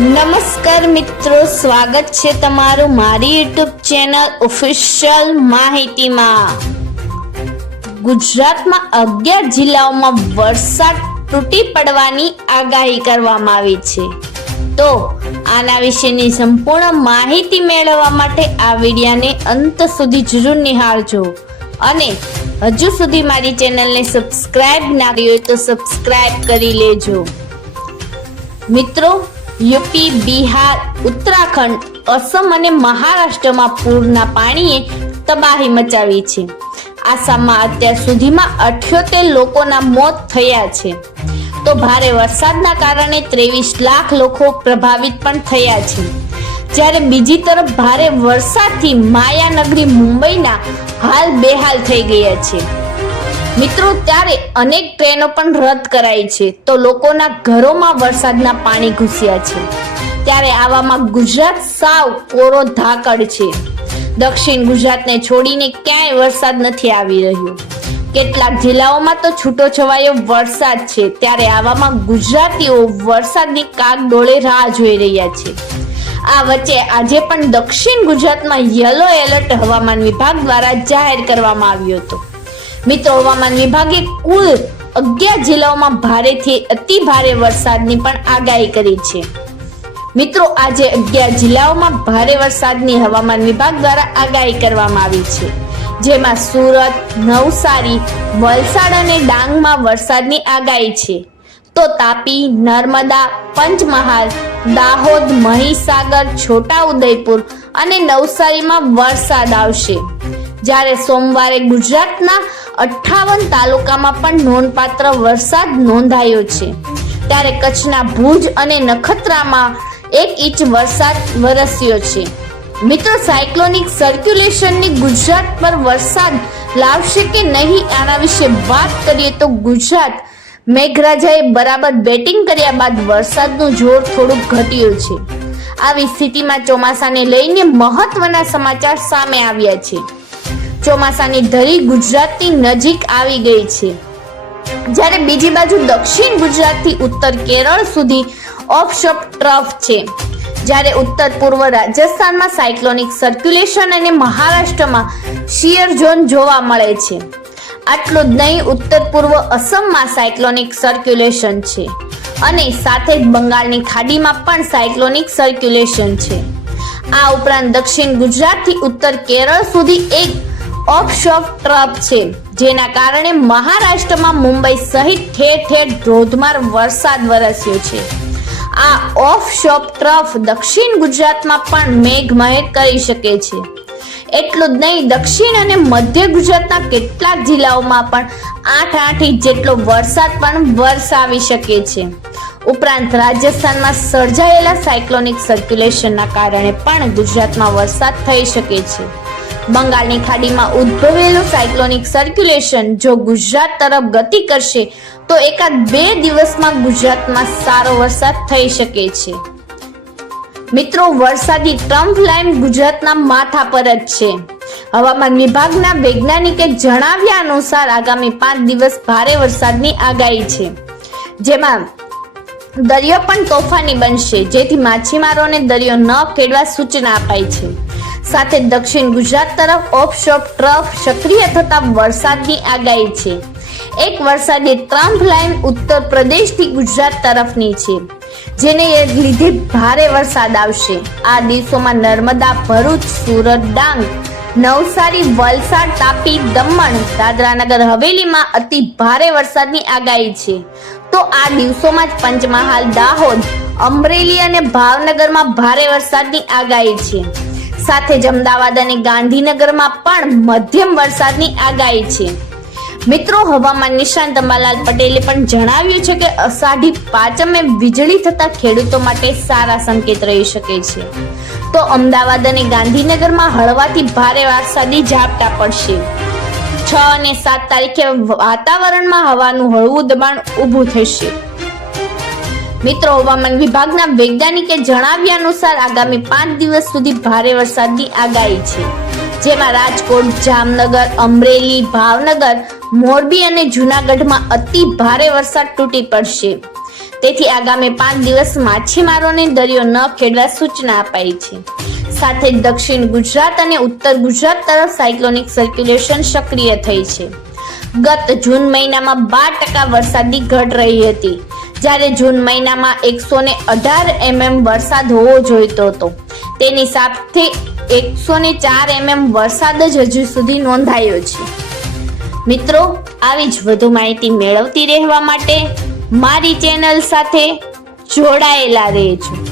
નમસ્કાર મિત્રો, સ્વાગત છે તમારું મારી યુટ્યુબ ચેનલ ઓફિશિયલ માહિતીમાં. ગુજરાતમાં અગિયાર જિલ્લાઓમાં વરસાદ તૂટી પડવાની આગાહી કરવામાં આવી છે. તો આના વિશેની સંપૂર્ણ માહિતી મેળવવા માટે આ વિડિયાને અંત સુધી જરૂર નિહાળજો. અને હજુ સુધી મારી ચેનલને સબસ્ક્રાઇબ ના કરી હોય તો સબસ્ક્રાઇબ કરી લેજો. મિત્રો યુપી, બિહાર, ઉત્તરાખંડ, અસમ અને મહારાષ્ટ્રમાં પૂરના પાણીએ તબાહી મચાવી છે. આસામમાં અત્યાર સુધીમાં અઠ્યોતેર લોકોના મોત થયા છે. તો ભારે વરસાદના કારણે ત્રેવીસ લાખ લોકો પ્રભાવિત પણ થયા છે. જ્યારે બીજી તરફ ભારે વરસાદથી માયાનગરી મુંબઈના હાલ બેહાલ થઈ ગયા છે. મિત્રો, ત્યારે અનેક ટ્રેનો પણ રદ કરાઈ છે. તો લોકોના ઘરોમાં વરસાદના પાણી ઘૂસ્યા છે. ત્યારે આવામાં ગુજરાત સાવ કોરો ધાકડ છે. દક્ષિણ ગુજરાતને છોડીને ક્યાંય વરસાદ નથી આવી રહ્યો. કેટલાક જિલ્લાઓમાં તો છૂટો છવાયો વરસાદ છે. ત્યારે આવામાં ગુજરાતીઓ વરસાદની કાગડોળે રાહ જોઈ રહ્યા છે. આ વચ્ચે આજે પણ દક્ષિણ ગુજરાતમાં યલો એલર્ટ હવામાન વિભાગ દ્વારા જાહેર કરવામાં આવ્યો હતો. મિત્રો, હવામાન વિભાગે કુલ અગિયાર જિલ્લાઓમાં ભારેથી અતિ ભારે વરસાદની પણ આગાહી કરી છે. મિત્રો, આજે અગિયાર જિલ્લાઓમાં ભારે વરસાદની હવામાન વિભાગ દ્વારા આગાહી કરવામાં આવી છે. જેમાં સુરત, નવસારી, વલસાડ અને ડાંગમાં વરસાદની આગાહી છે. તો તાપી, નર્મદા, પંચમહાલ, દાહોદ, મહીસાગર છોટા ઉદયપુર અને નવસારીમાં વરસાદ આવશે. જ્યારે સોમવારે ગુજરાતના અઠ્ઠાવન તાલુકામાં પણ નોંધપાત્ર વરસાદ નોંધાયો છે. ત્યારે કચ્છના ભુજ અને નખત્રામાં એક ઇંચ વરસાદ વરસ્યો છે. મિત્રો, સાયક્લોનિક સર્ક્યુલેશનની ગુજરાત પર વરસાદ લાવશે કે નહીં આના વિશે વાત કરીએ તો ગુજરાત મેઘરાજાએ બરાબર બેટિંગ કર્યા બાદ વરસાદનું જોર થોડુંક ઘટ્યું છે. આવી સ્થિતિમાં ચોમાસાને લઈને મહત્વના સમાચાર સામે આવ્યા છે. ચોમાસાની ધરી ગુજરાતની નજીક આવી ગઈ છે. જ્યારે બીજી બાજુ દક્ષિણ ગુજરાતથી ઉત્તર કેરળ સુધી ઓફશોપ ટ્રફ છે. જ્યારે ઉત્તર પૂર્વ રાજસ્થાનમાં સાયક્લોનિક સર્ક્યુલેશન અને મહારાષ્ટ્રમાં શિયર ઝોન જોવા મળે છે. આટલું જ નહીં, ઉત્તર પૂર્વ અસમમાં સાયક્લોનિક સર્ક્યુલેશન છે અને સાથે જ બંગાળની ખાડીમાં પણ સાયક્લોનિક સર્ક્યુલેશન છે. આ ઉપરાંત દક્ષિણ ગુજરાતથી ઉત્તર કેરળ સુધી એક ઓફશોપ ટ્રફ છે, જેના કારણે મહારાષ્ટ્રમાં મુંબઈ સહિત ઠેર ઠેર ધોધમાર વરસાદ વરસ્યો છે. આ ઓફશોર ટ્રફ દક્ષિણ ગુજરાતમાં પણ મેઘમહેર કરી શકે છે. એટલું જ નહીં, દક્ષિણ અને મધ્ય ગુજરાતના કેટલાક જિલ્લાઓમાં પણ આઠ આઠ ઇંચ જેટલો વરસાદ પણ વરસાવી શકે છે. ઉપરાંત રાજસ્થાનમાં સર્જાયેલા સાયક્લોનિક સર્ક્યુલેશનના કારણે પણ ગુજરાતમાં વરસાદ થઈ શકે છે. બંગાળની ખાડીમાં ઉદ્ભવેલું સાયક્લોનિક સર્ક્યુલેશન જો ગુજરાત તરફ ગતિ કરશે, તો એકાદ બે દિવસમાં ગુજરાતમાં સારો વરસાદ થઈ શકે છે. મિત્રો, વરસાદી ટ્રમ્પ લાઈન ગુજરાતના માથા પર જ છે. હવામાન વિભાગના વૈજ્ઞાનિકે જણાવ્યા અનુસાર આગામી પાંચ દિવસ ભારે વરસાદની આગાહી છે. જેમાં દરિયો પણ તોફાની બનશે, જેથી માછીમારોને દરિયો ન ખેડવા સૂચના અપાઈ છે. સાથે દક્ષિણ ગુજરાત તરફ ઓફશોપ ટ્રફ સક્રિય થતા વરસાદની આગાહી છે. એક વરસાદી ટ્રમ્પ લાઈન ઉત્તર પ્રદેશથી ગુજરાત તરફની છે, જેને લીધે ભારે વરસાદ આવશે. આ દિવસોમાં નર્મદા, ભરૂચ, સુરત, ડાંગ, નવસારી, વલસાડ, તાપી, દમણ, દાદરાનગર, હવેલીમાં અતિ ભારે વરસાદની આગાહી છે. તો આ દિવસોમાં જ પંચમહાલ, દાહોદ, અમરેલી અને ભાવનગરમાં ભારે વરસાદની આગાહી છે. સાથે જ અમદાવાદ અને ગાંધીનગરમાં પણ મધ્યમ વરસાદની આગાહી છે. મિત્રો, હવામાન નિષ્ણાંત અંબાલાલ પટેલે પણ જણાવ્યું છે કે અષાઢી પાંચમે વીજળી થતા ખેડૂતો માટે સારા સંકેત રહી શકે છે. તો અમદાવાદ અને ગાંધીનગરમાં હળવાથી ભારે વરસાદી ઝાપટા પડશે. છ અને સાત તારીખે વાતાવરણમાં હવાનું હળવું દબાણ ઊભું થશે. મિત્રો, હવામાન વિભાગના વૈજ્ઞાનિકે જણાવ્યા અનુસાર આગામી પાંચ દિવસ સુધી ભારે વરસાદની આગાહી છે, જેમાં રાજકોટ, જામનગર, અમરેલી, ભાવનગર, મોરબી અને જુનાગઢમાં અતિ ભારે વરસાદ તૂટી પડશે. તેથી આગામી પાંચ દિવસ માછીમારોને દરિયો ન ખેડવા સૂચના અપાઈ છે. સાથે દક્ષિણ ગુજરાત અને ઉત્તર ગુજરાત તરફ સાયક્લોનિક સર્ક્યુલેશન સક્રિય થઈ છે. ગત જૂન મહિનામાં બાર ટકા વરસાદની ઘટ રહી હતી. જ્યારે જૂન મહિનામાં એકસો ને અઢાર એમએમ વરસાદ હોવો જોઈતો હતો. તેની સાથે એકસો ને ચાર એમએમ વરસાદ જ હજુ સુધી નોંધાયો છે. મિત્રો, આવી જ વધુ માહિતી મેળવતી રહેવા માટે મારી ચેનલ સાથે જોડાયેલા રહેજો.